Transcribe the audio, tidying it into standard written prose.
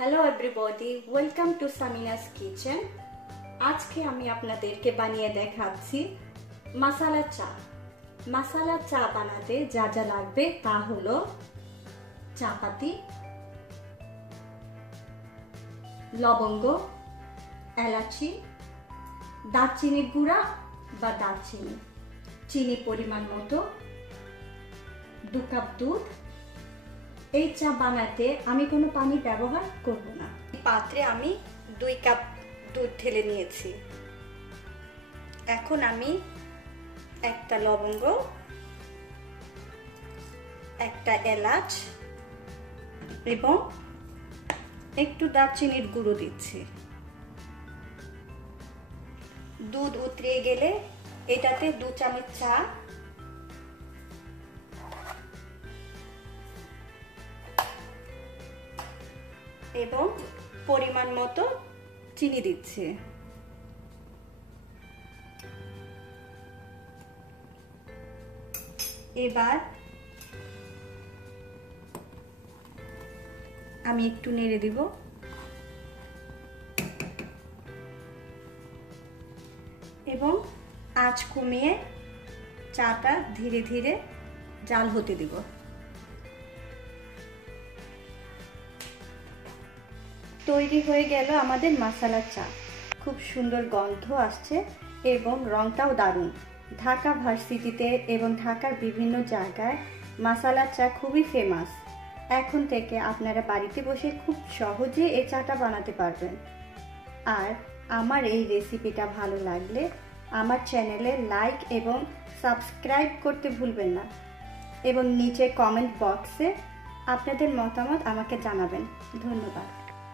Hello everybody, welcome to সামিনাস kitchen. আজকে আমি আপনাদেরকে বানিয়ে দেখাচ্ছি মশালা চা। মশালা চা বানাতে যা যা লাগবে তা হলো চা পাতি, লবঙ্গ, এলাচি, দারচিনির গুঁড়া বা দারচিনি, চিনি পরিমাণ মতো, 2 কাপ দুধ। এই চা বানাতে আমি কোনো পানি ব্যবহার করব না। পাত্রে আমি 2 কাপ দুধ ঢেলে নিয়েছি। এখন আমি একটা লবঙ্গ, একটা এলাচ এবং একটু দারচিনির গুঁড়ো দিচ্ছি। দুধ উতরিয়ে গেলে এটাতে 2 চামচ চা এবং পরিমাণ মতো চিনি দিচ্ছি। এবার আমি একটু নেড়ে দিব এবং আঁচ কমিয়ে চাটা ধীরে ধীরে জাল হতে দিব। তৈরি হয়ে গেল আমাদের মশালা চা। খুব সুন্দর গন্ধ আসছে এবং রংটাও দারুণ। ঢাকা ভার্সিটিতে এবং ঢাকার বিভিন্ন জায়গায় মশালা চা খুবই ফেমাস। এখন থেকে আপনারা বাড়িতে বসে খুব সহজে এই চাটা বানাতে পারবেন। আর আমার এই রেসিপিটা ভালো লাগলে আমার চ্যানেলে লাইক এবং সাবস্ক্রাইব করতে ভুলবেন না এবং নিচে কমেন্ট বক্সে আপনাদের মতামত আমাকে জানাবেন। ধন্যবাদ।